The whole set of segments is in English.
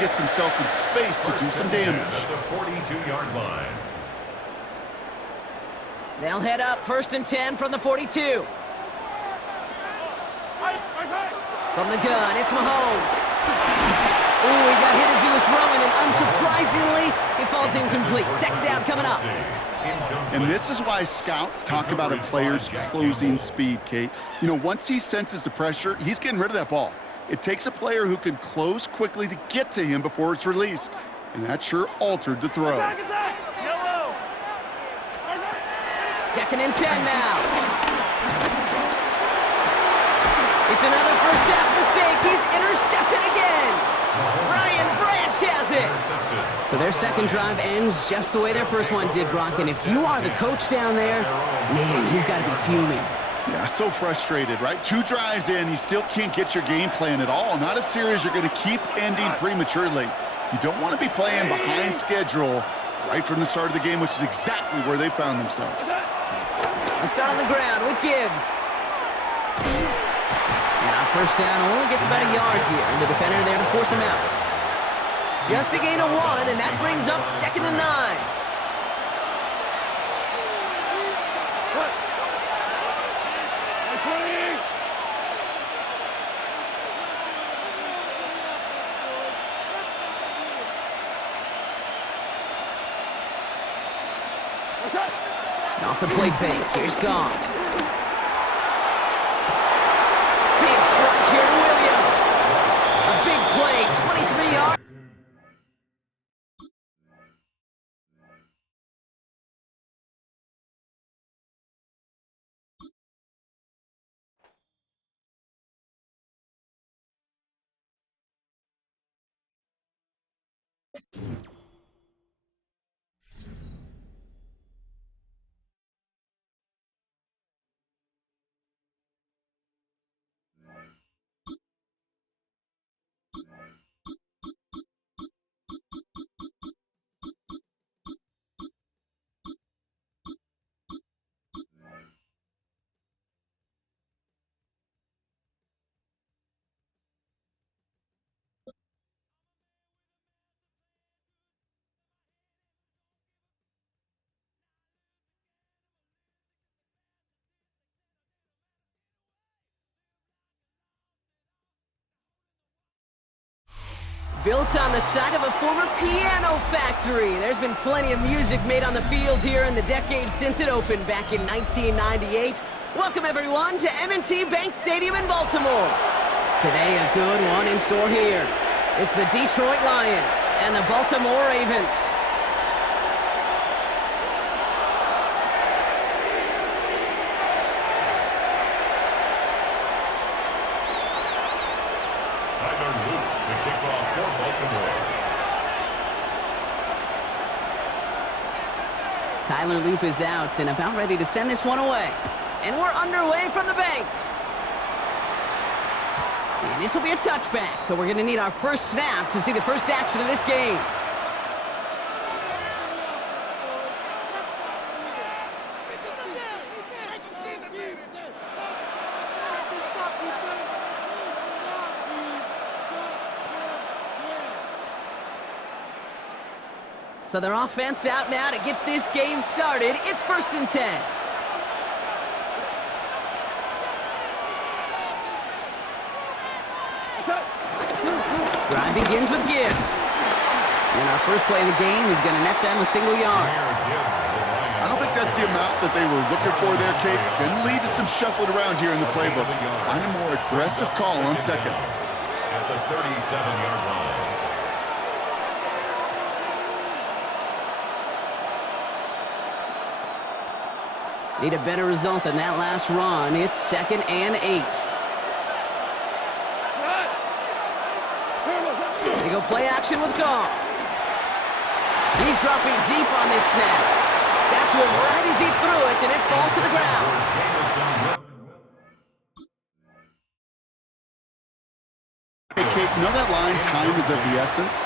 gets himself in space to do some damage. At the 42-yard line. They'll head up 1st and 10 from the 42. From the gun, it's Mahomes. Ooh, he got hit as he was throwing, and unsurprisingly, he falls incomplete. 2nd down coming up. And this is why scouts talk about a player's closing speed, Kate. You know, once he senses the pressure, he's getting rid of that ball. It takes a player who can close quickly to get to him before it's released. And that sure altered the throw. 2nd and 10 now. It's another first half mistake. He's intercepted again. Brian Branch has it. So their second drive ends just the way their first one did, Brock. And if you are the coach down there, man, you've got to be fuming. Yeah, so frustrated, right? 2 drives in, you still can't get your game plan at all. Not a series you're going to keep ending prematurely. You don't want to be playing behind schedule right from the start of the game, which is exactly where they found themselves. They start on the ground with Gibbs. And our first down only gets about a yard here, and the defender there to force him out. Just a gain of 1, and that brings up 2nd and 9. Off the play fake, here's Goff. Big strike here to Williams. A big play, 23 yards. Built on the site of a former piano factory. There's been plenty of music made on the field here in the decade since it opened back in 1998. Welcome, everyone, to M&T Bank Stadium in Baltimore. Today, a good one in store here. It's the Detroit Lions and the Baltimore Ravens. Tyler Loop is out and about ready to send this one away. And we're underway from the bank. And this will be a touchback, so we're going to need our first snap to see the first action of this game. So their offense out now to get this game started. It's 1st and 10. Drive begins with Gibbs. And our first play of the game is going to net them a single yard. I don't think that's the amount that they were looking for there, Kate. Can lead to some shuffling around here in the playbook. Find a more aggressive call on second. At the 37-yard line. Need a better result than that last run. It's 2nd and 8. They go play action with Goff. He's dropping deep on this snap. Got to him right as he threw it, and it falls to the ground. Hey, Kate, you know that line, time is of the essence?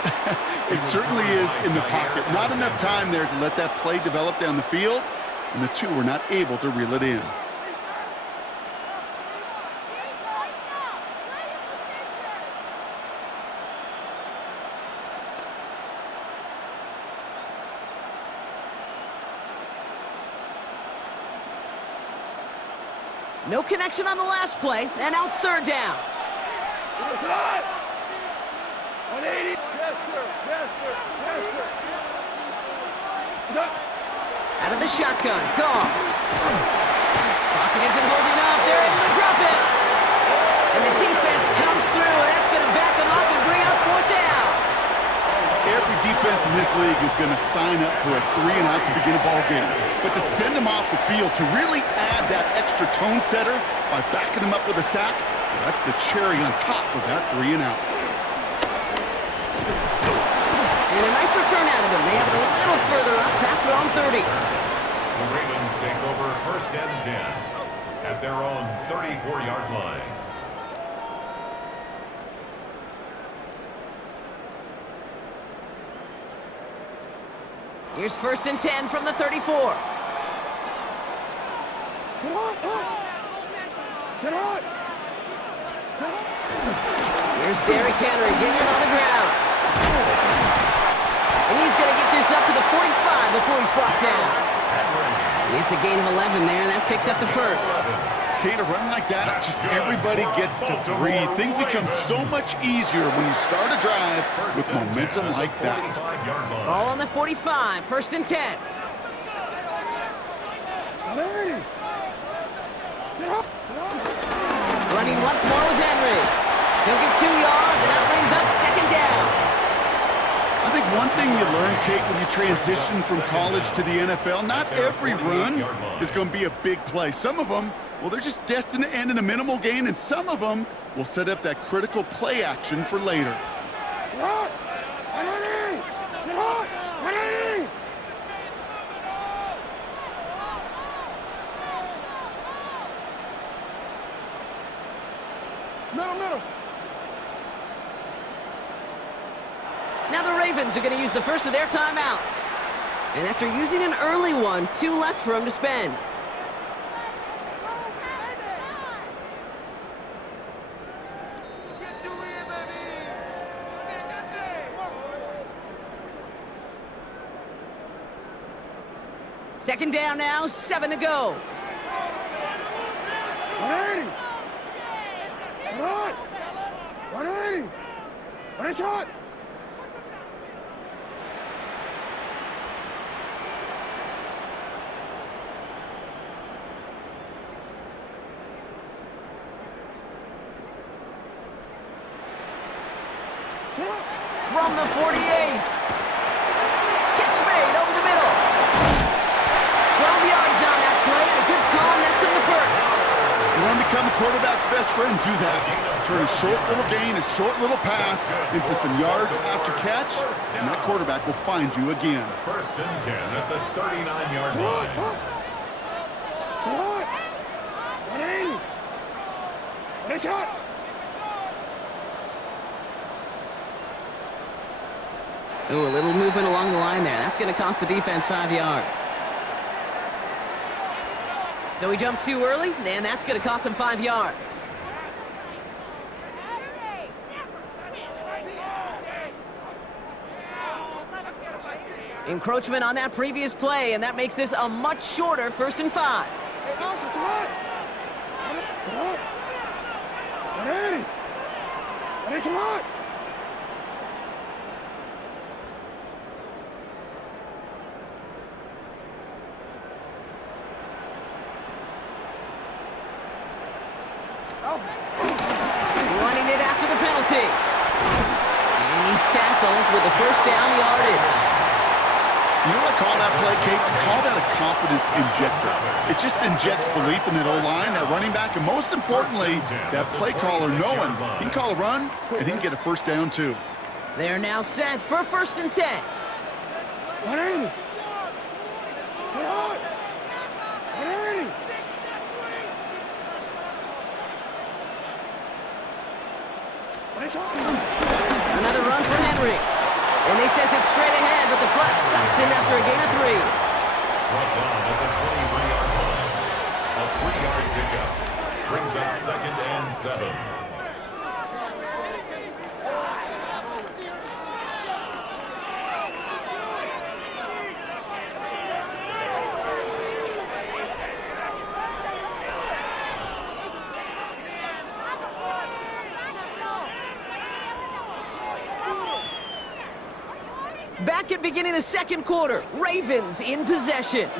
It certainly is in the pocket. Not enough time there to let that play develop down the field, and the two were not able to reel it in. No connection on the last play, and now it's third down. 180. Yes, sir. Yes, sir. Yes, sir. Out of the shotgun, Goff. Pocket isn't holding up. They're able to drop it. And the defense comes through. That's going to back them up and bring up fourth down. Every defense in this league is going to sign up for a 3-and-out to begin a ball game. But to send them off the field, to really add that extra tone setter by backing them up with a sack, that's the cherry on top of that 3-and-out. And a nice return out of him. They have it a little further up past their own 30. The Ravens take over first and 10 at their own 34-yard line. Here's first and 10 from the 34. Here's Derrick Henry getting it on the ground. And he's going to get this up to the 45 before he's brought down. It's a gain of 11 there, and that picks up the first. Okay, to run like that, just everybody gets to breathe. Things become so much easier when you start a drive with momentum like that. Ball on the 45, first and 10. Running once more with Henry. He'll get 2 yards, and that brings up second down. I think one thing you learn, Kate, when you transition from college to the NFL, not every run is going to be a big play. Some of them, well, they're just destined to end in a minimal gain, and some of them will set up that critical play action for later. Middle. Now the Ravens are going to use the first of their timeouts. And after using an early one, 2 left for them to spend. Second down now, 7 to go. 180. 180. 180 shot. From the 48. Catch made over the middle. 12 yards on that play, and a good call nets him the first. You want to become a quarterback's best friend, do that. Turn a short little gain, a short little pass into some yards after catch, and that quarterback will find you again. First and 10 at the 39-yard line. 180. 180 shot. Ooh, a little movement along the line there. That's going to cost the defense 5 yards. So he jumped too early, and that's going to cost him 5 yards. Encroachment on that previous play, and that makes this a much shorter first and 5. 180. 180 shot. Running it after the penalty. And he's tackled with the first down yardage. You know what I call that play, Kate? I call that a confidence injector. It just injects belief in that O-line, that running back, and most importantly, that play caller knowing he can call a run and he can get a first down too. They're now set for first and 10. 180. 180. Another run for Henry. And they sent it straight ahead, but the front stops him after a gain of 3. Brought down at the 23-yard line. A 3-yard pickup brings up second and 7. Back at beginning of the second quarter, Ravens in possession.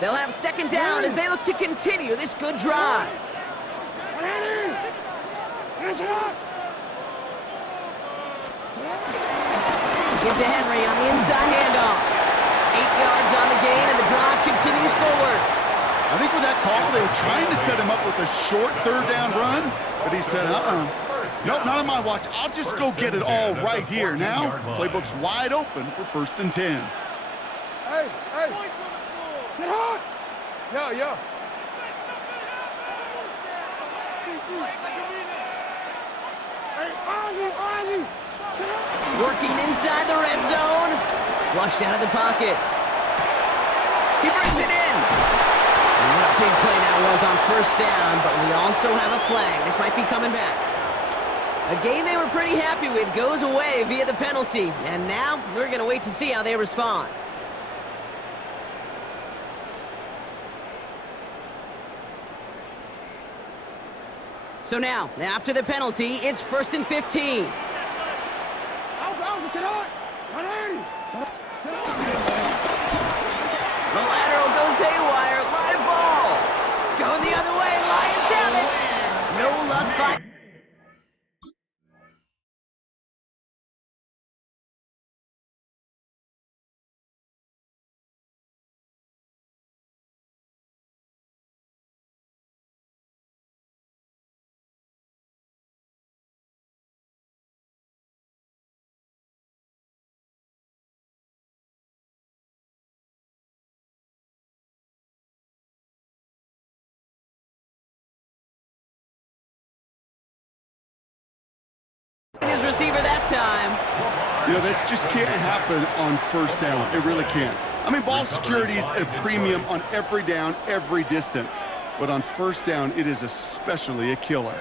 They'll have second down as they look to continue this good drive. Give to Henry on the inside handoff. 8 yards on the gain, and the drive continues forward. I think with that call, they were trying to set him up with a short third down run, but he said, nope, not on my watch. I'll just go get it all right here. Now, playbook's wide open for 1st and 10. Hey! Sit hard! Yo! Hey, Ozzy! Sit hard! Working inside the red zone. Flushed out of the pocket. He brings it in. And what a big play that was on 1st down, but we also have a flag. This might be coming back. A game they were pretty happy with goes away via the penalty. And now we're going to wait to see how they respond. So now, after the penalty, it's 1st and 15. The lateral goes haywire. Live ball. Going the other way. Lions have it. No luck fight. His receiver that time. You know, this just can't happen on 1st down. It really can't. I mean, ball security is a premium on every down, every distance. But on 1st down, it is especially a killer.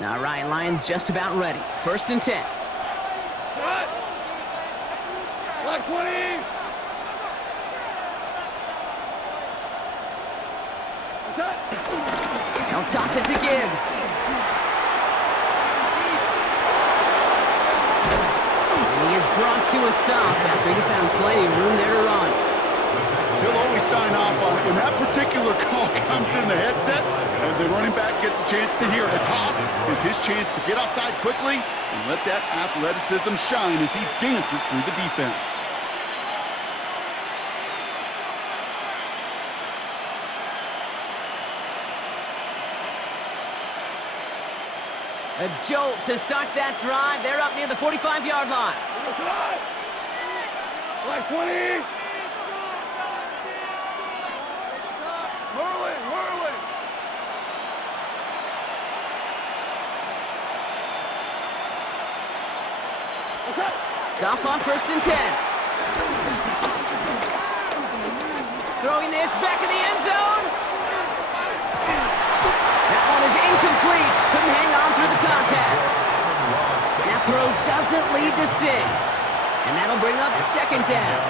All right, Lions just about ready. 1st and 10. Like 20! They'll toss it to Gibbs. And he is brought to a stop after he found plenty of room there to run. He'll always sign off on it. When that particular call comes in the headset, and the running back gets a chance to hear it. A toss is his chance to get outside quickly and let that athleticism shine as he dances through the defense. A jolt to start that drive. They're up near the 45-yard line. Like 20! Whirling! Goff on 1st and 10. Throwing this back in the end zone. That one is incomplete. Couldn't hang on through the contact. That throw doesn't lead to 6. And that'll bring up 2nd down.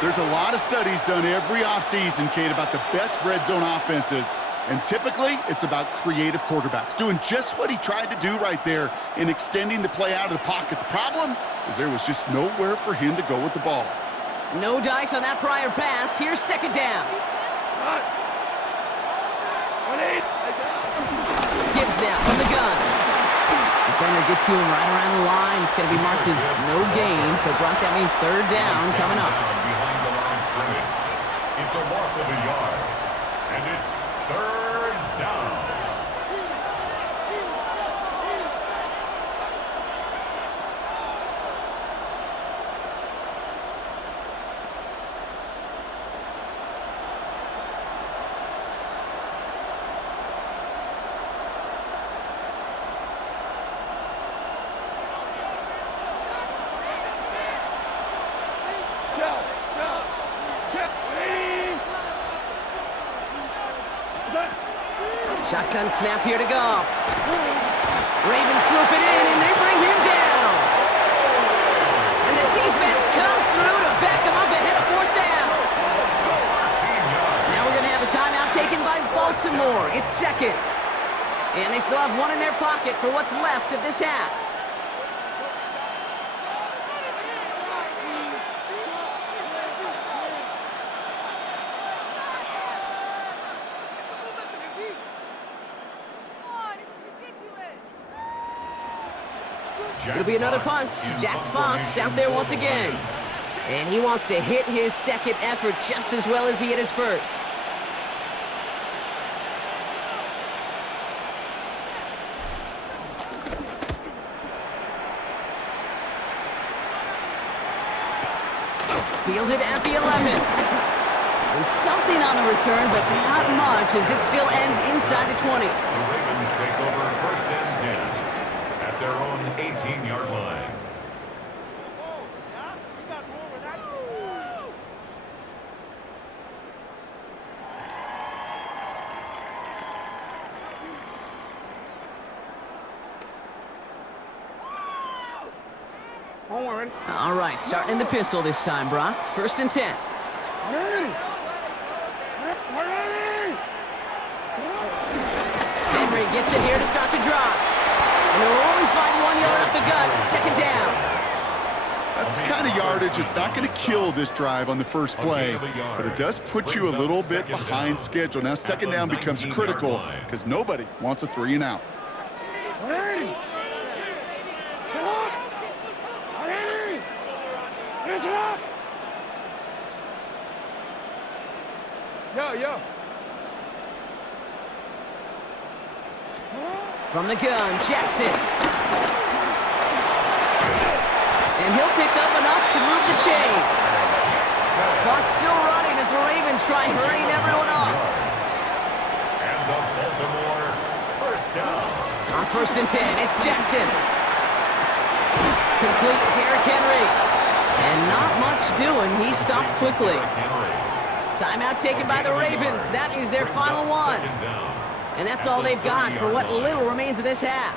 There's a lot of studies done every offseason, Kate, about the best red zone offenses. And typically, it's about creative quarterbacks, doing just what he tried to do right there in extending the play out of the pocket. The problem is there was just nowhere for him to go with the ball. No dice on that prior pass. Here's 2nd down. Gibbs now from the gun. Defender gets to him right around the line. It's going to be marked as no gain, so Brock, that means 3rd down coming up. Behind the line of scrimmage. It's a loss of a yard, and it's 3rd down. Shotgun snap here to Goff. Ravens swoop it in, and they bring him down. And the defense comes through to back him up ahead of 4th down. Now we're going to have a timeout taken by Baltimore. It's 2nd. And they still have one in their pocket for what's left of this half. It'll be another punt. Jack Fox out there once again. And he wants to hit his second effort just as well as he hit his first. Fielded at the 11. And something on the return, but not much as it still ends inside the 20. The Ravens take over first and 10 at their own 18-yard line. All right, starting in the pistol this time, Brock. First and 10. Henry gets it here to start the drive. And they'll only find 1 yard up the gut. Second down. That's the kind of yardage. It's not going to kill this drive on the first play, but it does put you a little bit behind schedule. Now second down becomes critical because nobody wants a 3 and out. Yo. From the gun, Jackson. And he'll pick up enough to move the chains. Clock's still running as the Ravens try hurrying everyone up. And the Baltimore first down. On first and 10, it's Jackson. Complete Derrick Henry. And not much doing. He stopped quickly. Timeout taken by the Ravens. That is their final one. And that's all they've got for what little remains of this half.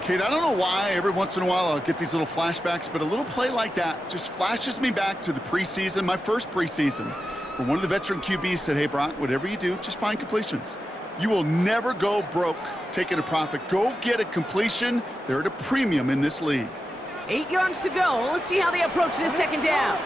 Kate, I don't know why every once in a while I'll get these little flashbacks, but a little play like that just flashes me back to the preseason, my first preseason, where one of the veteran QBs said, hey, Brock, whatever you do, just find completions. You will never go broke taking a profit. Go get a completion. They're at a premium in this league. 8 yards to go. Let's see how they approach this second down.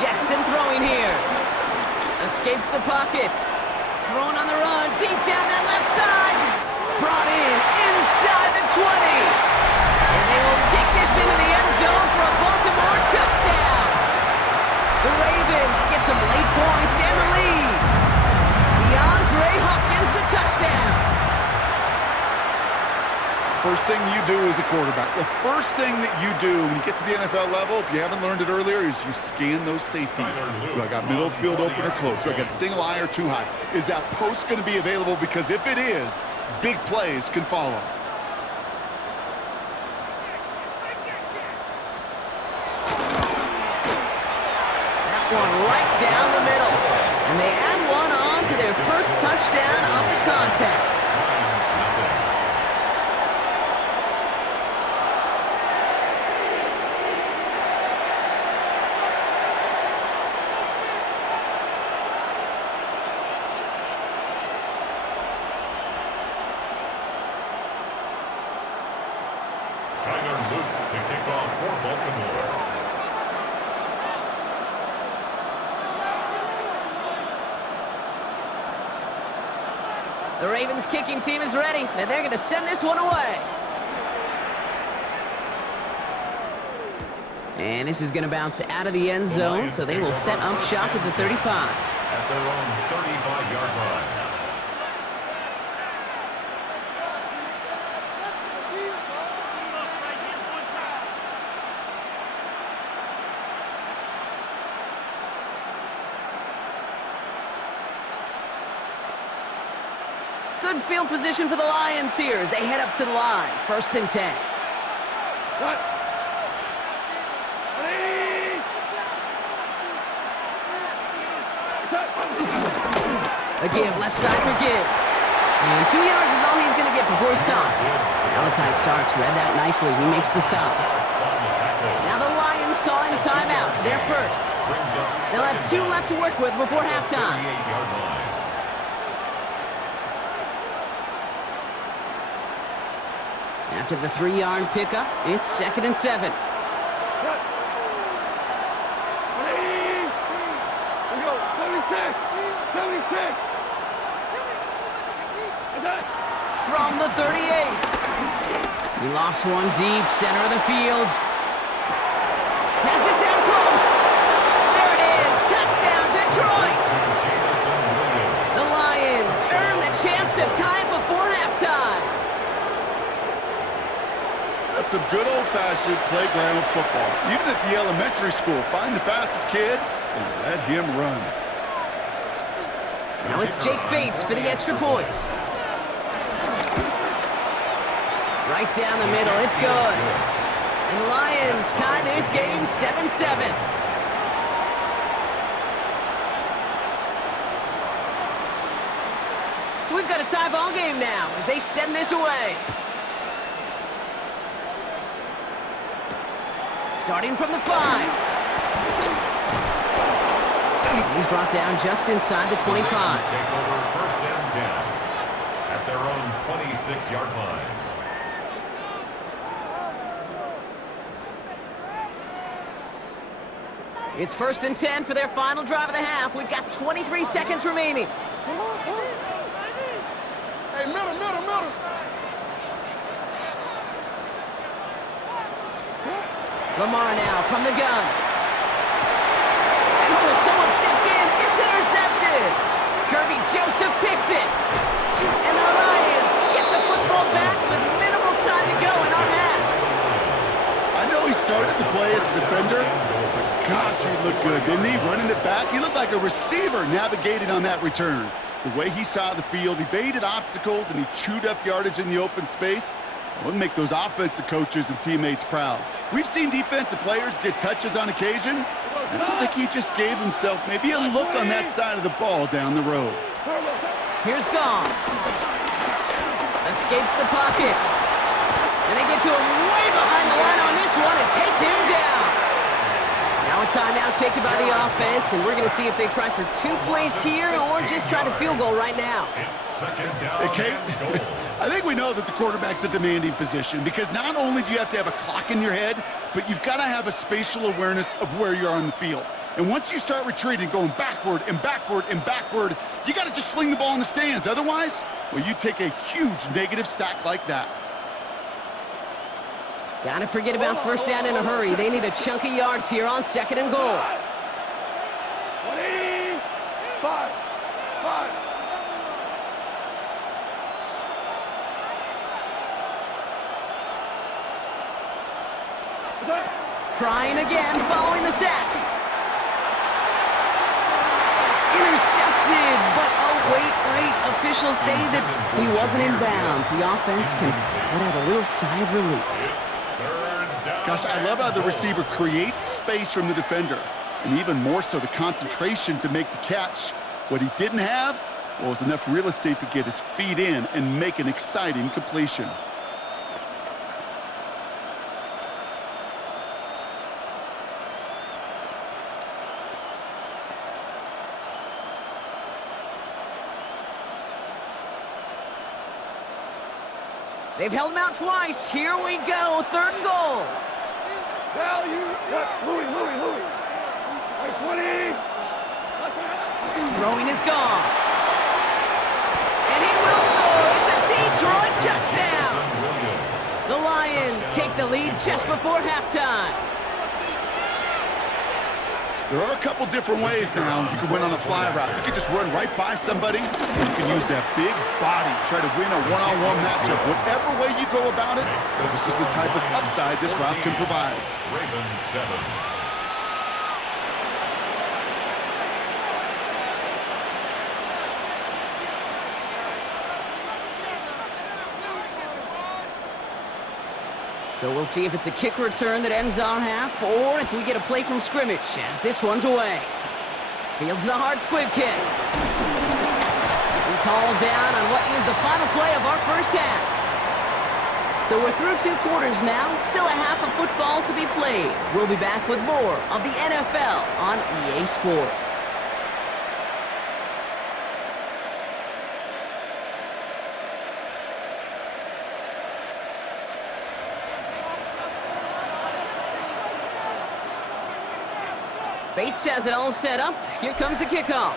Jackson throwing here. Escapes the pocket. Thrown on the run. Deep down that left side. Brought in inside the 20. And they will take this into the end zone for a Baltimore touchdown. The Ravens get some late points and the lead. DeAndre Hopkins the touchdown. First thing you do as a quarterback, the first thing that you do when you get to the NFL level, if you haven't learned it earlier, is you scan those safeties. Do I got middle of the field open or close? Do I got single high or too high? Is that post going to be available? Because if it is, big plays can follow. That one right down the middle. And they add one on to their first touchdown of the contest. To kick off for Baltimore. The Ravens kicking team is ready, and they're going to send this one away. And this is going to bounce out of the end zone, so they will set up shop at the 35. At their own 35-yard line. Good field position for the Lions here as they head up to the line. First and 10. A give left side for Gibbs. And 2 yards is all he's he's going to get before he's caught. Malachi Starks read that nicely. He makes the stop. Now the Lions calling a timeout. They're first. They'll have 2 left to work with before halftime. After the 3-yard pickup, it's 2nd and 7. From the 38. He lofts one deep, center of the field. Has it down close. There it is. Touchdown, Detroit. The Lions earn the chance to tie it before halftime. That's some good old-fashioned playground football. Even at the elementary school, find the fastest kid and let him run. Now it's Jake Bates for the extra point. Right down the middle, it's good. And the Lions tie this game 7-7. So we've got a tie ball game now as they send this away. Starting from the 5. He's brought down just inside the 25. Take over 1st and 10 at their own 26-yard line. It's 1st and 10 for their final drive of the half. We've got 23 seconds remaining. Hey, middle. Lamar now from the gun. And someone stepped in. It's intercepted. Kirby Joseph picks it. And the Lions get the football back with minimal time to go in our half. I know he started to play as a defender, but gosh, he looked good, didn't he? Running it back, he looked like a receiver navigating on that return. The way he saw the field, he evaded obstacles, and he chewed up yardage in the open space. It would make those offensive coaches and teammates proud. We've seen defensive players get touches on occasion. I think he just gave himself maybe a look on that side of the ball down the road. Here's Gong. Escapes the pocket. And they get to him way behind the line on this one and take him down. Now a timeout taken by the offense, and we're going to see if they try for 2 plays here or just try the field goal right now. Hey, Kate, I think we know that the quarterback's a demanding position because not only do you have to have a clock in your head, but you've got to have a spatial awareness of where you are on the field. And once you start retreating, going backward and backward and backward, you got to just fling the ball in the stands. Otherwise, well, you take a huge negative sack like that. Gotta forget about 1st down in a hurry. They need a chunk of yards here on 2nd and goal. 5. Trying again, following the sack. Intercepted, but oh, wait. Officials say that he wasn't in bounds. The offense can let out a little sigh of relief. Gosh, I love how the receiver creates space from the defender, and even more so the concentration to make the catch. What he didn't have was enough real estate to get his feet in and make an exciting completion. They've held him out twice. Here we go, 3rd and goal. Louis. 20. Throwing is gone. And he will score. It's a Detroit touchdown. The Lions take the lead just before halftime. There are a couple different ways now you can win on the fly route. You can just run right by somebody, and you can use that big body, try to win a one-on-one matchup. Whatever way you go about it, this is the type of upside this route can provide. Ravens 7. So we'll see if it's a kick return that ends our half, or if we get a play from scrimmage, as this one's away. Fields the hard squib kick. He is hauled down on what is the final play of our first half. So we're through 2 quarters now, still a half of football to be played. We'll be back with more of the NFL on EA Sports. Bates has it all set up. Here comes the kickoff.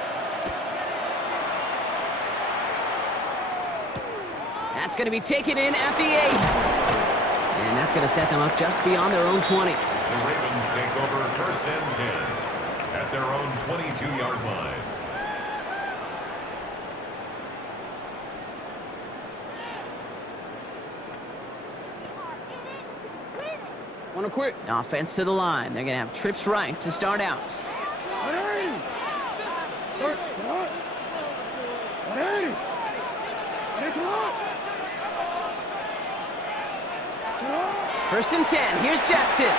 That's going to be taken in at the 8. And that's going to set them up just beyond their own 20. The Ravens take over 1st and 10 at their own 22-yard line. Wanna quit? Offense to the line. They're going to have trips right to start out. First and 10. Here's Jackson.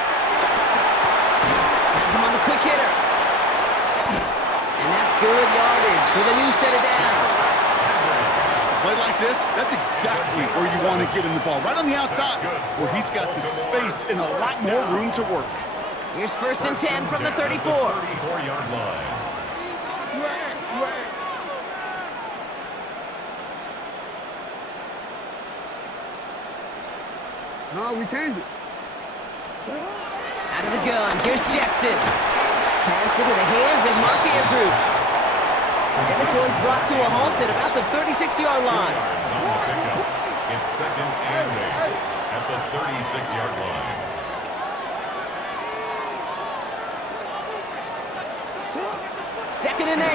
Has him on the quick hitter. And that's good yardage for the new set of downs. Play like this, that's exactly where you want to get him the ball. Right on the outside, where he's got the space and a lot more room to work. Here's 1st and 10 from the 34. 34-yard line. No, we changed it. Out of the gun, here's Jackson. Pass into the hands of Mark Andrews. And this one's brought to a halt at about the 36-yard line. On the pickup. It's 2nd and 8 at the 36-yard line. Second and 8.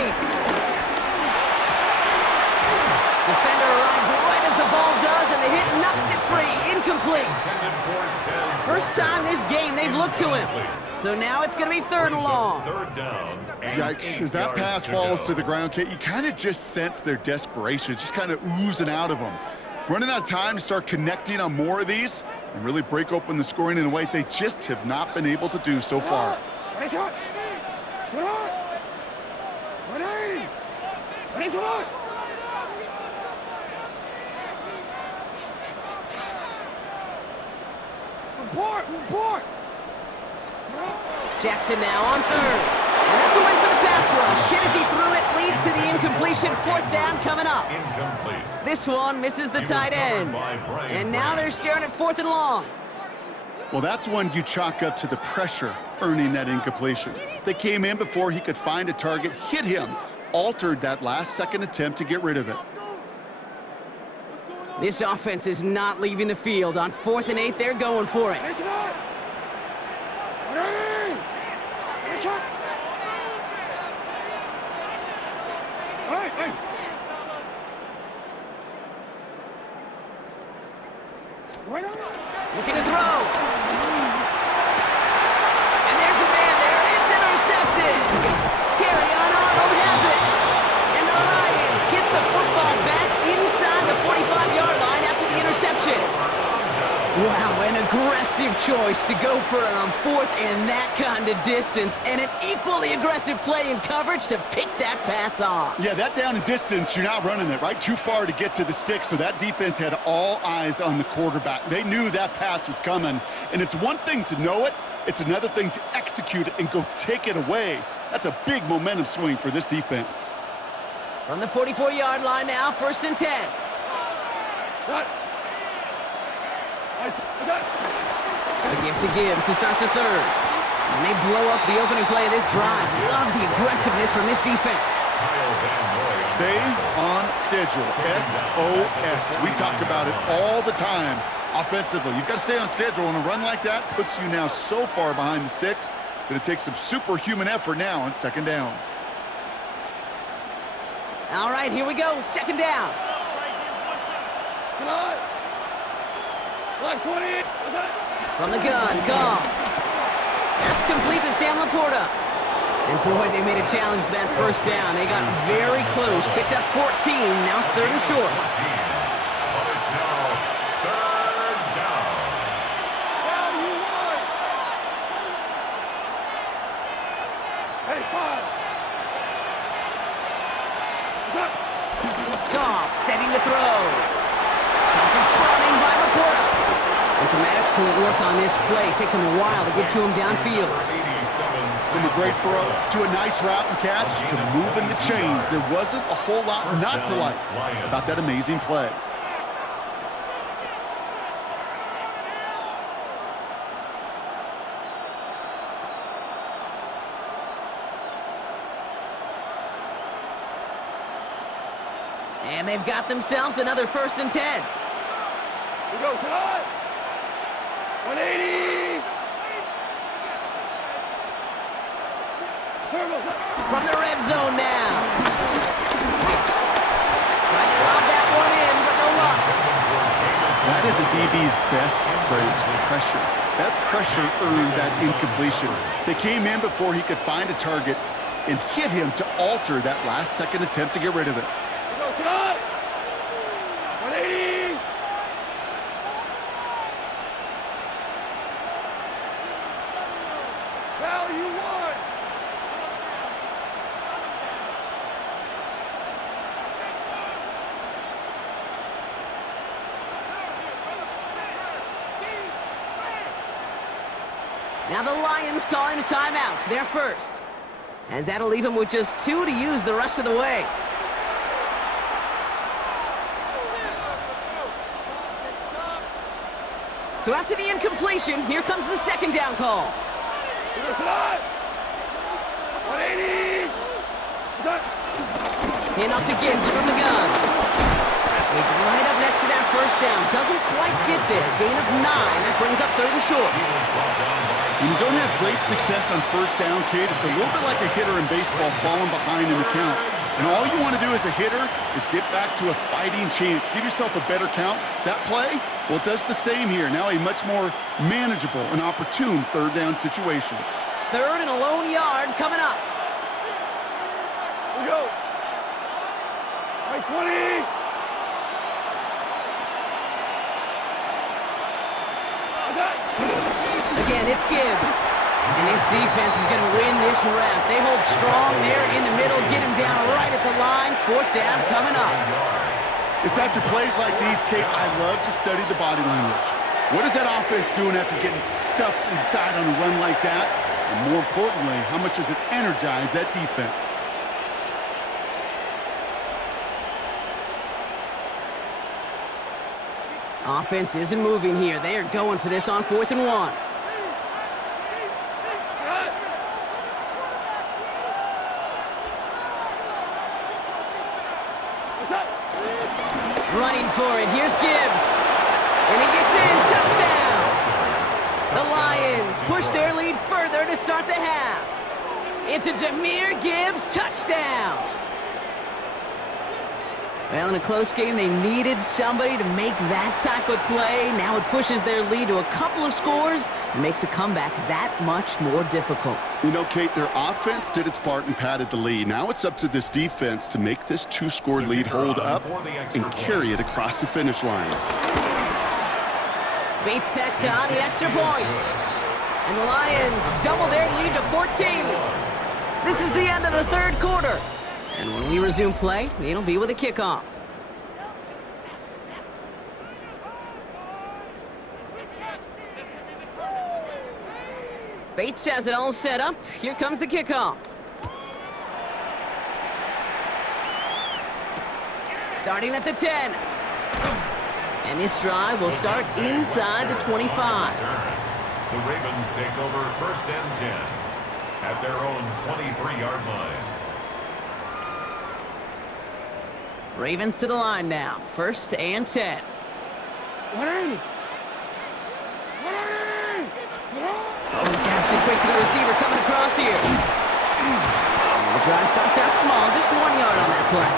Defender arrives right as the ball does, and the hit knocks it free. Incomplete. First time this game they've looked to him. So now it's going to be 3rd and long. 3rd down. And Yikes, as that pass falls to the ground, Kate, you kind of just sense their desperation, just kind of oozing out of them. Running out of time to start connecting on more of these and really break open the scoring in a way they just have not been able to do so far. Report! Jackson now on 3rd. And that's a win for the pass rush. Hit as he threw it, leads to the incompletion. 4th down coming up. Incomplete. This one misses the tight end. And now they're staring at 4th and long. Well, that's one you chalk up to the pressure earning that incompletion. They came in before he could find a target, hit him, altered that last-second attempt to get rid of it. This offense is not leaving the field. On 4th and 8, they're going for it. Looking to throw. And there's a man there. It's intercepted. Terrion Arnold has it. And the Lions get the football back inside the 45-yard line after the interception. Wow, an aggressive choice to go for it on 4th and that kind of distance, and an equally aggressive play in coverage to pick that pass off. Yeah, that down and distance, you're not running it, right? Too far to get to the stick, so that defense had all eyes on the quarterback. They knew that pass was coming, and it's one thing to know it, it's another thing to execute it and go take it away. That's a big momentum swing for this defense. From the 44-yard line now, 1st and 10. A give to Gibbs to start the 3rd. And they blow up the opening play of this drive. Love the aggressiveness from this defense. Stay on schedule. SOS. We talk about it all the time offensively. You've got to stay on schedule, and a run like that puts you now so far behind the sticks that it takes some superhuman effort now on 2nd down. All right, here we go. 2nd down. From the gun, Goff. That's complete to Sam Laporta. And boy, they made a challenge for that 1st down. They got very close. Picked up 14. Now it's 3rd and short. But it's now 3rd down. Hey, 5. picked off, setting to throw. Pass is brought in by Laporta. And some excellent work on this play. It takes him a while to get to him downfield. From a great throw to a nice route and catch to moving the chains. There wasn't a whole lot not to like about that amazing play. And they've got themselves another 1st and 10. We go, Todd! 180! From the red zone now. Trying to lob that one in, but no luck. That is a DB's best friend, pressure. That pressure earned that incompletion. They came in before he could find a target and hit him to alter that last-second attempt to get rid of it. Go, Todd! 180! Well, you won! Now the Lions calling a timeout. They're first. As that'll leave him with just 2 to use the rest of the way. So after the incompletion, here comes the 2nd down call. 180! And off to Gibbs from the gun. He's right up next to that 1st down. Doesn't quite get there. Gain of 9. That brings up 3rd and short. When you don't have great success on 1st down, Kate, it's a little bit like a hitter in baseball falling behind in the count. And all you want to do as a hitter is get back to a fighting chance. Give yourself a better count. That play, well, it does the same here. Now a much more manageable and opportune 3rd down situation. 3rd and a lone yard coming up. We go! Right 20! Again, it's Gibbs. And this defense is going to win this rep. They hold strong there in the middle, get him down right at the line. 4th down coming up. It's after plays like these, Kate, I love to study the body language. What is that offense doing after getting stuffed inside on a run like that? And more importantly, how much does it energize that defense? Offense isn't moving here. They are going for this on 4th and 1. Running for it. Here's Gibbs. And he gets in. Touchdown. The Lions push their lead further to start the half. It's a Jahmyr Gibbs touchdown. Well, in a close game, they needed somebody to make that type of play. Now it pushes their lead to a couple of scores and makes a comeback that much more difficult. You know, Kate, their offense did its part and padded the lead. Now it's up to this defense to make this 2-score lead hold up and carry it across the finish line. Bates tacks on the extra point. And the Lions double their lead to 14. This is the end of the 3rd quarter. And when we resume play, it'll be with a kickoff. Bates has it all set up. Here comes the kickoff. Starting at the 10. And this drive will start inside the 25. The Ravens take over 1st and 10 at their own 23-yard line. Ravens to the line now. 1st and 10. 180! Oh, he taps it quick to the receiver coming across here. And the drive starts out small, just 1 yard on that play.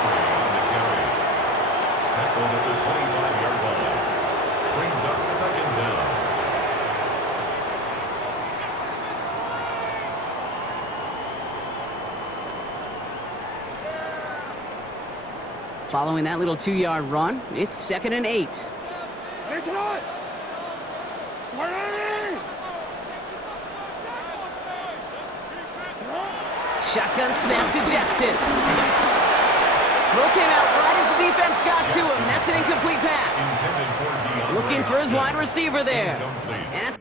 Tackled at the 25-yard line. Brings up 2nd down. Following that little 2-yard run, it's 2nd and 8. Shotgun snap to Jackson. Throw came out right as the defense got to him. That's an incomplete pass. Looking for his wide receiver there. And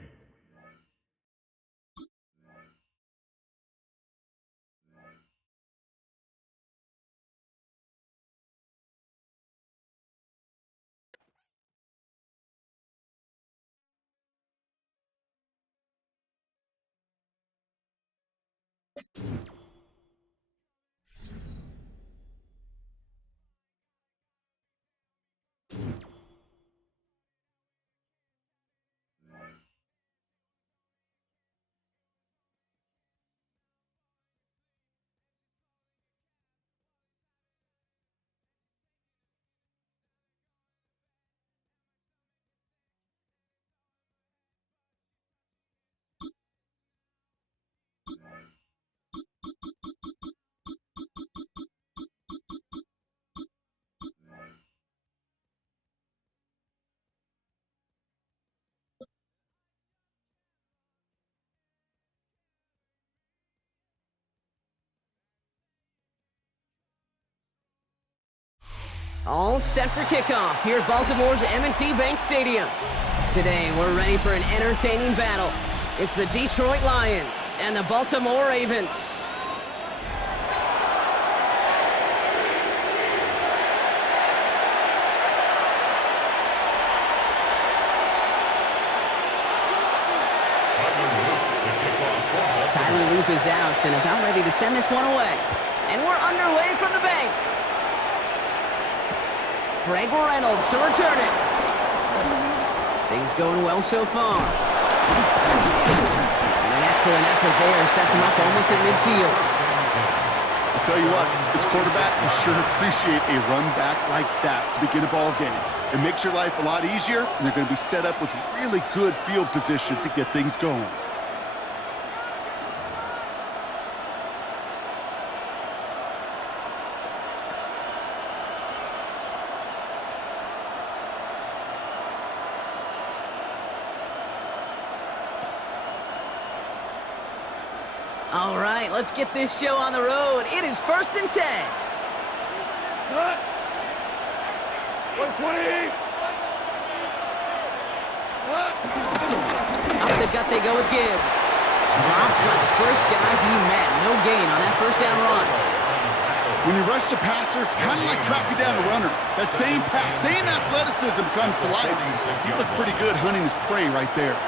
all set for kickoff here at Baltimore's M&T Bank Stadium. Today, we're ready for an entertaining battle. It's the Detroit Lions and the Baltimore Ravens. Tyler Loop is out and about ready to send this one away. And we're underway from the bank. Greg Reynolds to return it. Things going well so far. And an excellent effort there sets him up almost at midfield. I'll tell you what, this quarterback will sure appreciate a run back like that to begin a ball game. It makes your life a lot easier, and they're going to be set up with really good field position to get things going. All right, let's get this show on the road. It is 1st and 10. Cut. 120. Up the gut they go with Gibbs. Dropped for the first guy he met. No gain on that first down run. When you rush the passer, it's kind of like tracking down a runner. That same pass, same athleticism comes to life. He looked pretty good hunting his prey right there.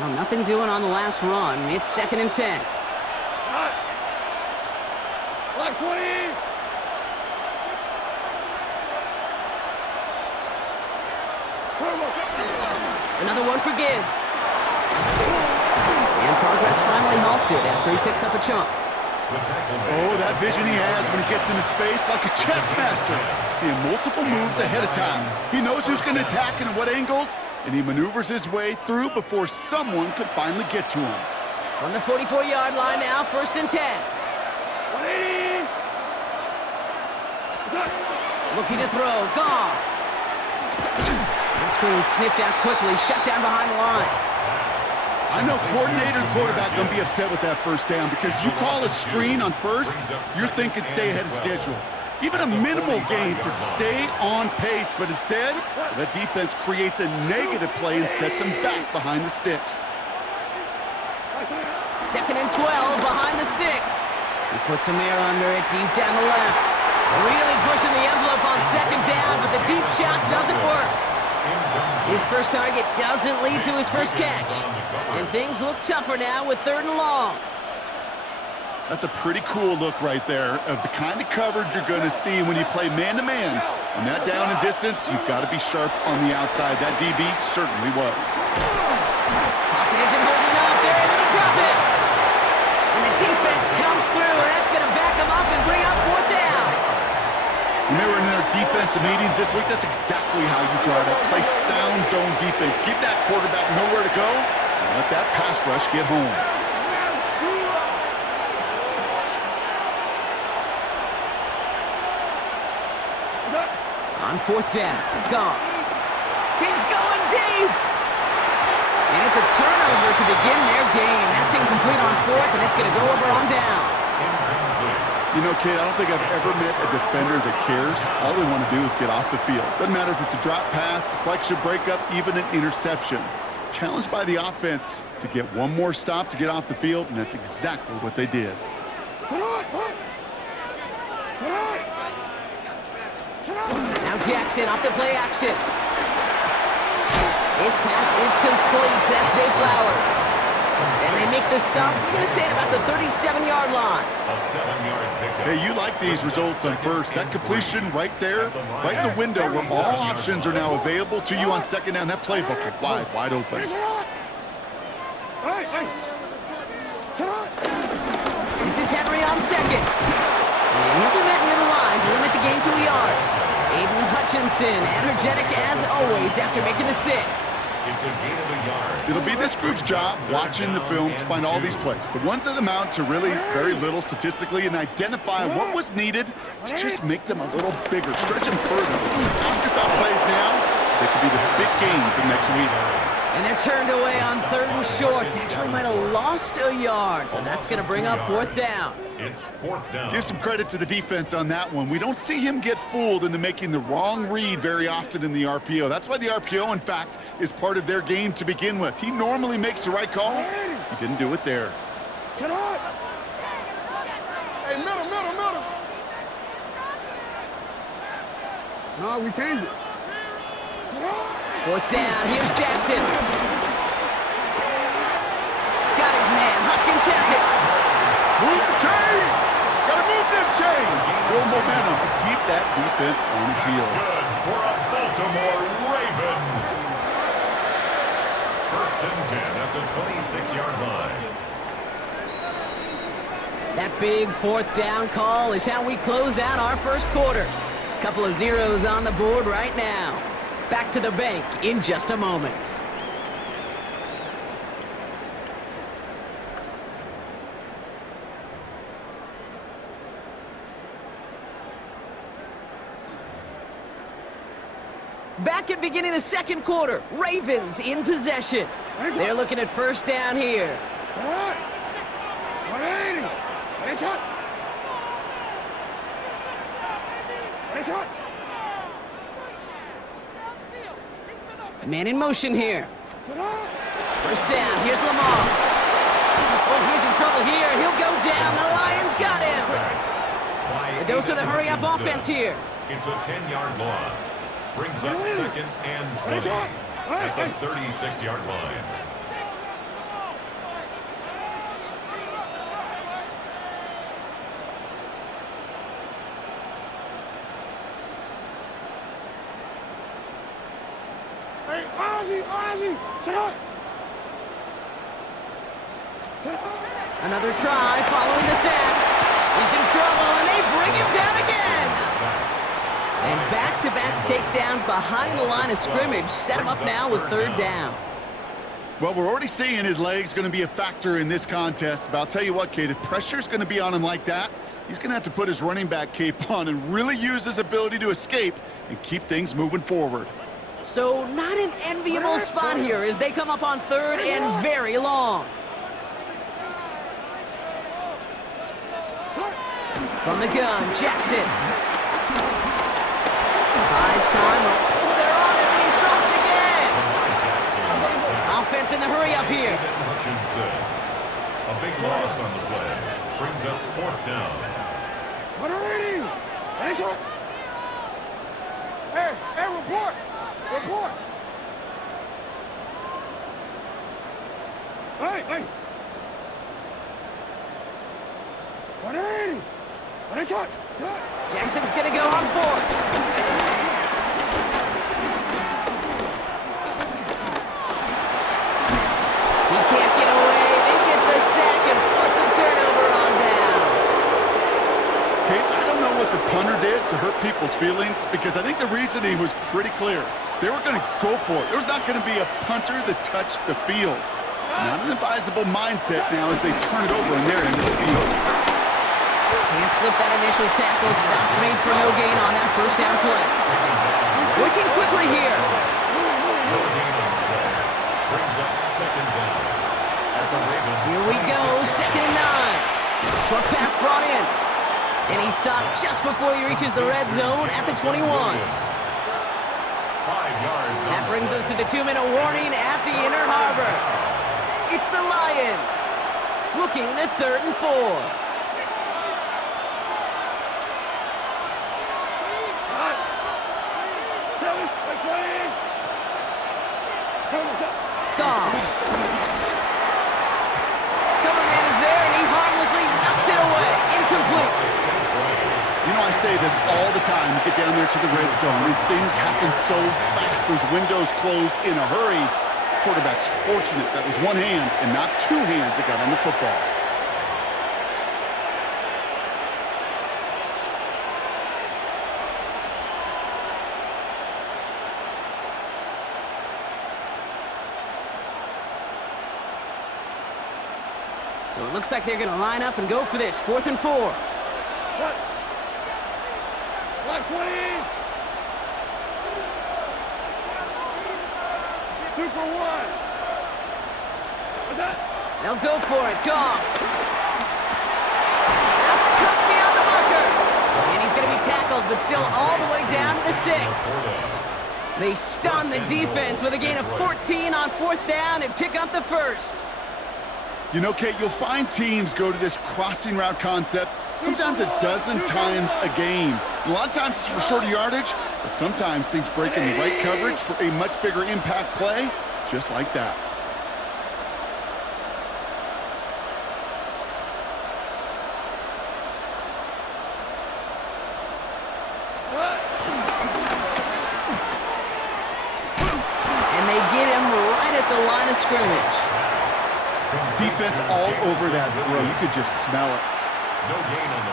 Well, nothing doing on the last run. It's 2nd and 10. Cut. 120. Another one for Gibbs. And progress finally halted after he picks up a chunk. Oh, that vision he has when he gets into space like a chess master. Seeing multiple moves ahead of time. He knows who's going to attack and at what angles, and he maneuvers his way through before someone can finally get to him. On the 44-yard line now, 1st and 10. 180. Cut. Looking to throw, gone. That screen sniffed out quickly, shut down behind the line. I know coordinator and quarterback going to be upset with that first down because you call a screen on first, you're thinking stay ahead of schedule. Even a minimal gain to stay on pace, but instead, the defense creates a negative play and sets them back behind the sticks. 2nd and 12 behind the sticks. He puts some air under it deep down the left. Really pushing the envelope on 2nd down, but the deep shot doesn't work. His first target doesn't lead to his first catch. And things look tougher now with 3rd and long. That's a pretty cool look right there of the kind of coverage you're going to see when you play man-to-man. On that down and distance, you've got to be sharp on the outside. That DB certainly was. Pocket isn't holding up. They're able to drop it. And the defense comes through. That's going to back them up and bring up 4th down. Remember in their defensive meetings this week, that's exactly how you draw it up. Play sound zone defense. Give that quarterback nowhere to go and let that pass rush get home. On 4th down, Goff. He's going deep. And it's a turnover to begin their game. That's incomplete on fourth, and it's going to go over on downs. You know, Kate, I don't think I've ever met a defender that cares. All they want to do is get off the field. Doesn't matter if it's a drop pass, deflection, breakup, even an interception. Challenged by the offense to get one more stop to get off the field, and that's exactly what they did. Now Jackson off the play action. His pass is complete. That's Zay Flowers. And they make the stop. I'm going to say it about the 37-yard line. A 7-yard pickup. Hey, you like these results on first. That completion right there, right in the window where all options are now available to you on second down. That playbook is wide open. This is Henry on second. And he'll be met near the line to limit the game to a yard. Aiden Hutchinson, energetic as always after making the stick. It's a gain of a yard. It'll be this group's job watching the film to find all these plays. The ones that amount to really very little statistically and identify what was needed to just make them a little bigger, stretch them further. Afterthought plays now, they could be the big gains of next week. And they're turned away on third and short. Actually might have lost a yard, so that's going to bring up fourth down. It's fourth down. Give some credit to the defense on that one. We don't see him get fooled into making the wrong read very often in the RPO. That's why the RPO, in fact, is part of their game to begin with. He normally makes the right call. He didn't do it there. Hey, middle. No, we changed it. Fourth down, here's Jackson. Got his man, Hopkins has it. Move the chains! Gotta move them chains! Build momentum to keep that defense on its heels. Good for a Baltimore Raven. First and 10 at the 26-yard line. That big fourth down call is how we close out our first quarter. Couple of zeros on the board right now. Back to the bank in just a moment. Back at beginning the second quarter, Ravens in possession. They're looking at first down here. Man in motion here. First down, here's Lamar. Oh, he's in trouble here. He'll go down. The Lions got him. A dose of the hurry-up offense here. It's a 10-yard loss. Brings up second and 20 at the 36-yard line. Hey, Ozzy, sit up. Another try following the sack. He's in trouble, and they bring him down again. And back-to-back takedowns behind the line of scrimmage set him up now with third down. Well, we're already seeing his legs going to be a factor in this contest. But I'll tell you what, Kate, if pressure's going to be on him like that, he's going to have to put his running back cape on and really use his ability to escape and keep things moving forward. So not an enviable spot here as they come up on third and very long. From the gun, Jackson. Buys time. Oh, they're on him, and he's dropped again. Offense in the hurry up here. Hutchinson. A big loss on the play. Brings up fourth down. Hey, report. Hey. 180. Jackson's going to go on fourth. He can't get away. They get the sack and force a turnover on down. Kate, I don't know what the punter did to hurt people's feelings because I think the reasoning was pretty clear. They were going to go for it. There's not going to be a punter that touched the field. Not an advisable mindset now as they turn it over in their end of the field. Can't slip that initial tackle. Stops made for no gain on that first down play. Working quickly here. No gain on the play. Brings up second And he's stopped just before he reaches the red zone at the 21. 5 yards. That brings us to the 2-minute warning at the Inner Harbor. It's the Lions, looking at 3rd and 4. Goff. Cover man is there, and he harmlessly knocks it away. Incomplete. You know, I say this all the time. You get down there to the red zone, and things happen so fast. Those windows close in a hurry. Quarterback's fortunate that was one hand and not two hands that got on the football. So it looks like they're going to line up and go for this. 4th and 4. Cut. Block 20. 2 for 1. What's that? They'll go for it. Goff. That's cut beyond the marker. And he's going to be tackled, but still all the way down to the 6. They stun the defense with a gain of 14 on 4th down and pick up the first. You know, Kate, you'll find teams go to this crossing route concept sometimes a dozen times a game. A lot of times it's for shorter yardage, but sometimes things break in the right coverage for a much bigger impact play, just like that. And they get him right at the line of scrimmage. Defense all over that throw. You could just smell it.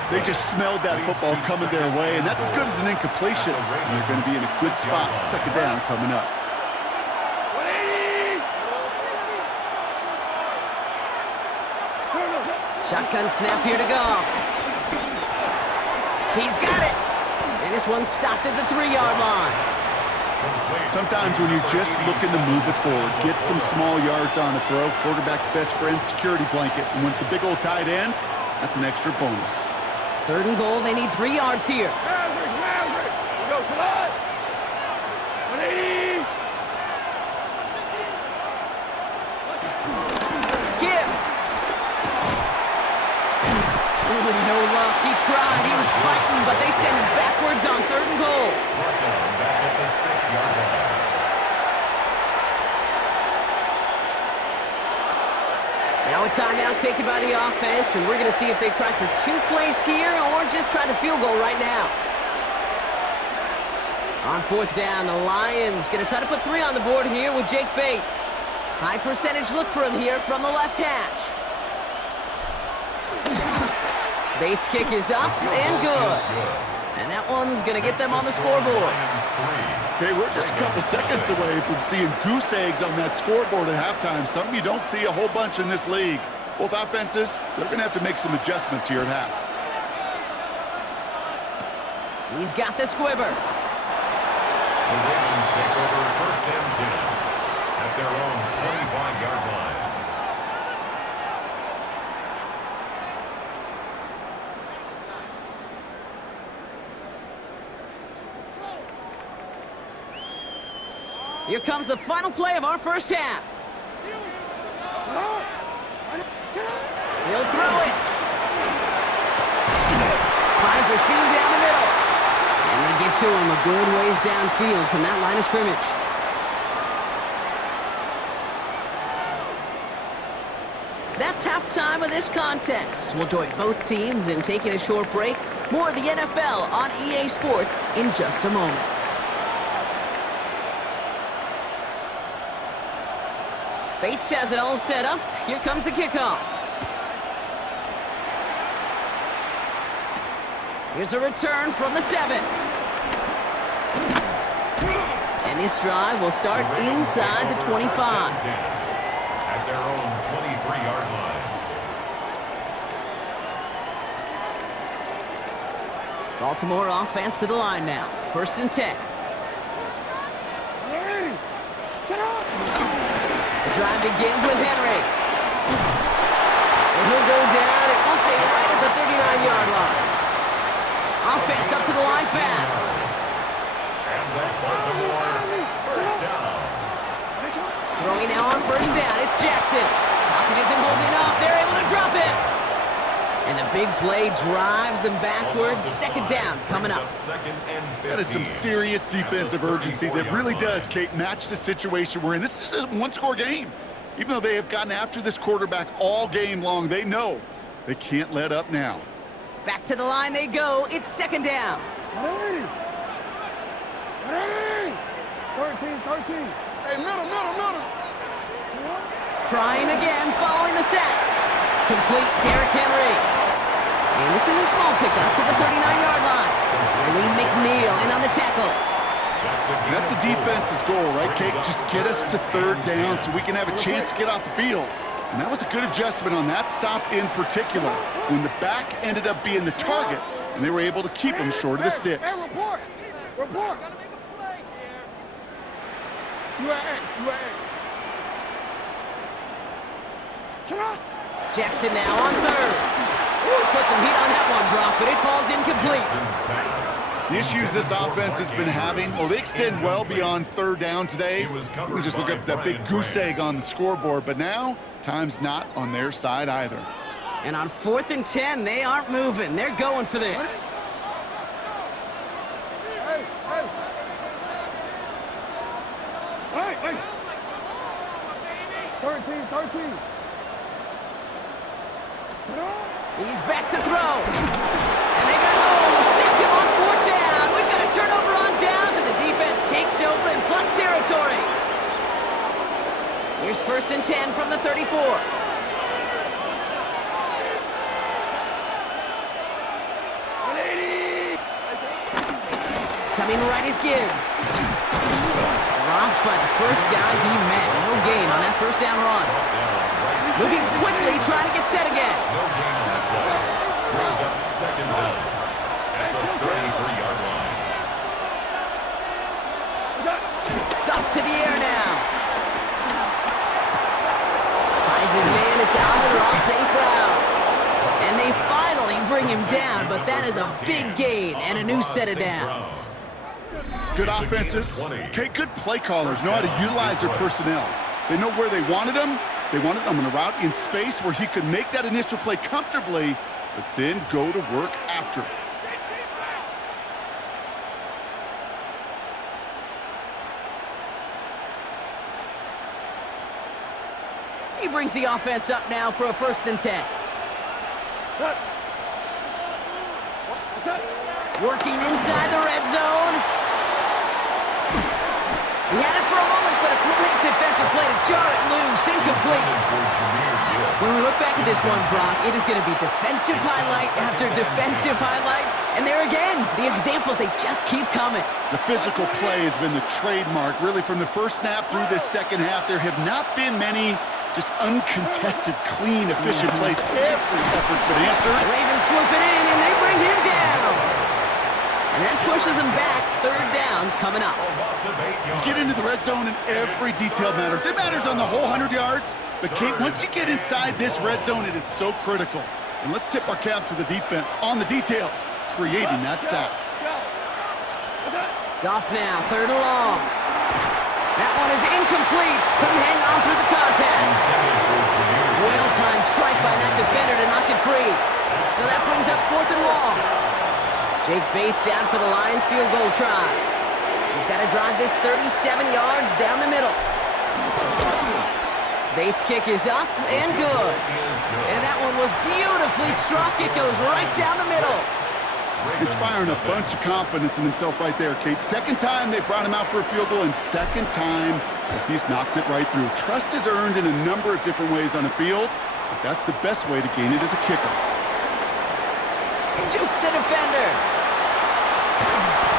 They just smelled that football coming their way, and that's as good as an incompletion. And they're going to be in a good spot. 2nd down coming up. 180. Shotgun snap here to Goff. He's got it. And this one's stopped at the 3-yard line. Sometimes when you're just looking to move it forward, get some small yards on a throw, quarterback's best friend, security blanket. And when it's a big old tight end, that's an extra bonus. 3rd and goal, they need 3 yards here. Maverick. We go, come on. 180. Gibbs. Ooh, no luck. He tried. He was fighting, but they send him backwards on 3rd and goal. Back at the 6-yard line. Now a timeout taken by the offense, and we're going to see if they try for 2 plays here or just try the field goal right now. On 4th down, the Lions going to try to put 3 on the board here with Jake Bates. High percentage look for him here from the left hash. Bates' kick is up and good. And that one's going to get them on the scoreboard. Okay, we're just a couple seconds away from seeing goose eggs on that scoreboard at halftime, something you don't see a whole bunch in this league. Both offenses, they're going to have to make some adjustments here at half. He's got the squibber. The Ravens take over 1st and 10 at their own 25-yard line. Here comes the final play of our first half. He'll throw it. Finds a seam down the middle. And they get to him a good ways downfield from that line of scrimmage. That's halftime of this contest. We'll join both teams in taking a short break. More of the NFL on EA Sports in just a moment. Bates has it all set up. Here comes the kickoff. Here's a return from the 7. And this drive will start inside the 25. At their own 23-yard line. Baltimore offense to the line now. 1st and 10. Shut up. The drive begins with Henry. And he'll go down, and we'll say right at the 39-yard line. Offense up to the line fast. And the Baltimore first down. Throwing now on first down. It's Jackson. Pocket isn't holding up. They're able to drop it. And the big play drives them backwards. Second down coming up. That is some serious defensive urgency that really does, Kate, match the situation we're in. This is a one-score game. Even though they have gotten after this quarterback all game long, they know they can't let up now. Back to the line they go. It's second down. 13. Hey, middle. Trying again, following the sack. Complete, Derrick Henry. And this is a small pickup to the 39-yard line. Lee McNeil in on the tackle. That's a defense's goal, right, Kate? Just get us to third down so we can have a chance to get off the field. And that was a good adjustment on that stop in particular, when the back ended up being the target, and they were able to keep him short of the sticks. Hey, report. You at X. Shut up. Jackson now on third. Ooh, put some heat on that one, Brock, but it falls incomplete. The issues this offense has been having, well, they extend well beyond third down today. We can just look up that big goose egg on the scoreboard, but now time's not on their side either. And on 4th and 10, they aren't moving. They're going for this. Hey. 13. He's back to throw. And they got home. Sacked him on 4th down. We've got a turnover on downs, and the defense takes over in plus territory. Here's 1st and 10 from the 34. Coming right is Gibbs. Dropped by the first guy he met. No gain on that first down run. Moving quickly, trying to get set again. No gain on that play. Brings up second down at the 33-yard line. Up to the air now. Finds his man. It's Amon-Ra St. Brown. And they finally bring him down, but that is a big gain and a new set of downs. Good offenses. Okay, good play callers know how to utilize their personnel. They know where they wanted them. They wanted him on a route in space where he could make that initial play comfortably, but then go to work after. He brings the offense up now for a 1st and 10. Working inside the red zone. He had it for a moment, but a great defensive play to jar it loose. Incomplete. When we look back at this one, Brock, it is going to be defensive highlight after defensive highlight. And there again, the examples, they just keep coming. The physical play has been the trademark. Really, from the first snap through this second half, there have not been many just uncontested, clean, efficient plays. Every effort's been answered. Ravens swoop it in, and they bring him down. And that pushes them back. 3rd down coming up. You get into the red zone, and every detail matters. It matters on the whole 100 yards. But, Kate, once you get inside this red zone, it is so critical. And let's tip our cap to the defense on the details, creating that sack. Goff now, 3rd and long. That one is incomplete. Couldn't hang on through the contact. Well-timed strike by that defender to knock it free. So that brings up 4th and long. Jake Bates out for the Lions field goal try. He's got to drive this 37 yards down the middle. Bates' kick is up and good. And that one was beautifully struck. It goes right down the middle. Inspiring a bunch of confidence in himself right there, Kate. Second time they brought him out for a field goal, and second time he's knocked it right through. Trust is earned in a number of different ways on the field, but that's the best way to gain it as a kicker. Juke the defender.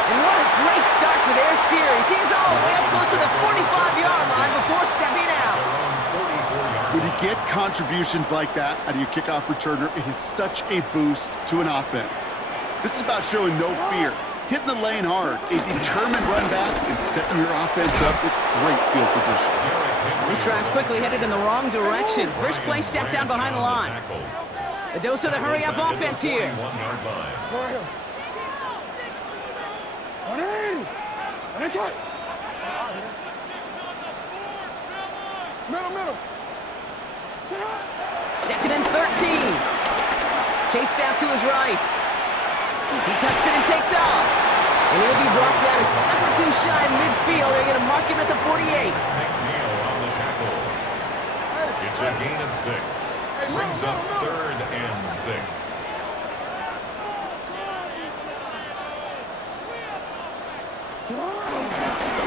And what a great start for their series. He's all the way up close to the 45-yard line before stepping out. When you get contributions like that out of your kickoff returner, it is such a boost to an offense. This is about showing no fear, hitting the lane hard, a determined run back, and setting your offense up with great field position. This drive's quickly headed in the wrong direction. First play set down behind the line. A dose of the hurry-up offense here. 180. And it's right. Middle. Sit up. 2nd and 13. Chased out to his right. He tucks it and takes off. And he'll be brought down a step or two shy in midfield. They're going to mark him at the 48. McNeil on the tackle. It's a gain of 6. Brings up 3rd and 6.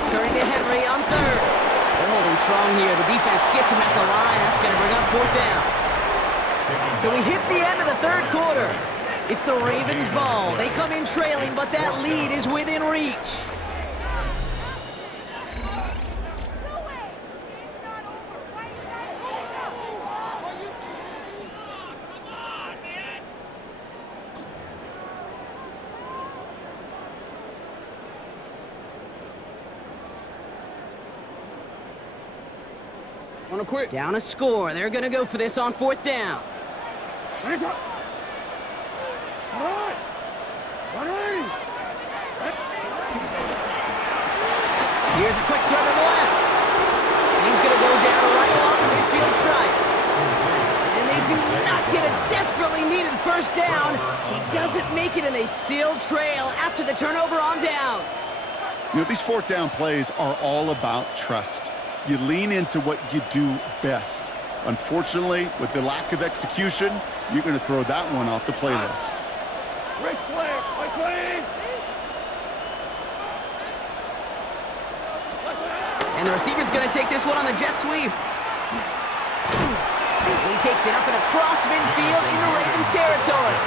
Turning to Henry on 3rd. They're holding strong here. The defense gets him at the line. That's going to bring up 4th down. So we hit the end of the 3rd quarter. It's the Ravens' ball. They come in trailing, but that lead is within reach. Wanna quit? Down a score. They're going to go for this on 4th down. And it's right. All right. 180. Here's a quick throw to the left. And he's going to go down right along the midfield stripe. And they do not get a desperately needed 1st down. He doesn't make it, and they still trail after the turnover on downs. You know, these 4th down plays are all about trust. You lean into what you do best. Unfortunately, with the lack of execution, you're going to throw that one off the playlist. Rick Flair. Like 20. And the receiver's going to take this one on the jet sweep. He takes it up and across midfield into Ravens territory.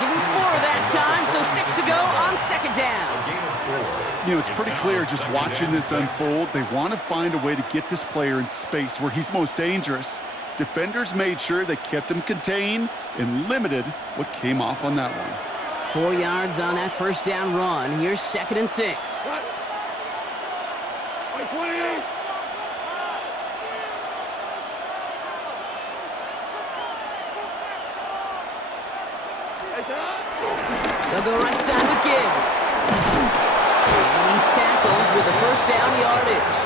Give him 4 that time, so 6 to go on 2nd down. You know, it's pretty clear just watching this unfold. They want to find a way to get this player in space where he's most dangerous. Defenders made sure they kept him contained and limited what came off on that one. 4 yards on that 1st down run. Here's 2nd and 6. Cut. Like 28. They'll go right side with Gibbs. And he's tackled with the 1st down yardage.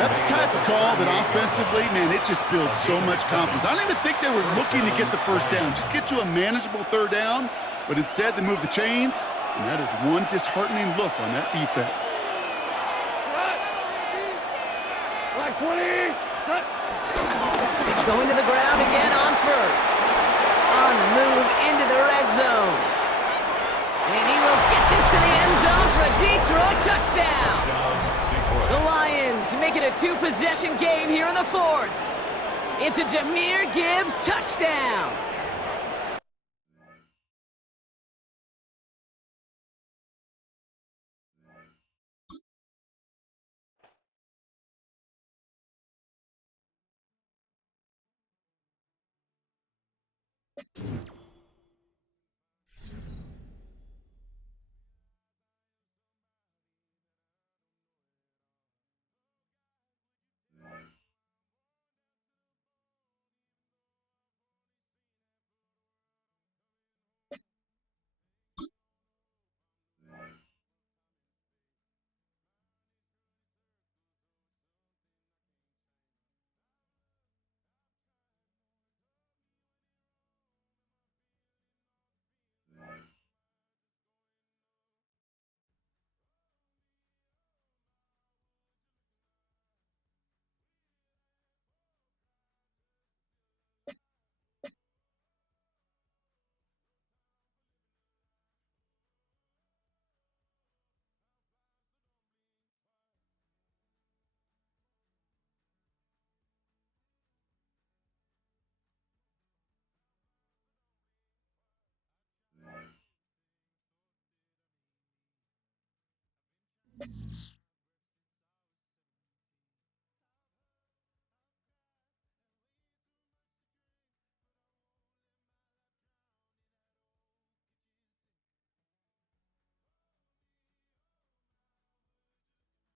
That's the type of call that offensively, man, it just builds so much confidence. I don't even think they were looking to get the 1st down. Just get to a manageable 3rd down, but instead they move the chains, and that is one disheartening look on that defense. Like 20. Cut. Going to the ground again on 1st. On the move into the red zone. And he will get this to the end zone for a Detroit touchdown. The Lions make it a 2-possession game here in the 4th. It's a Jahmyr Gibbs touchdown.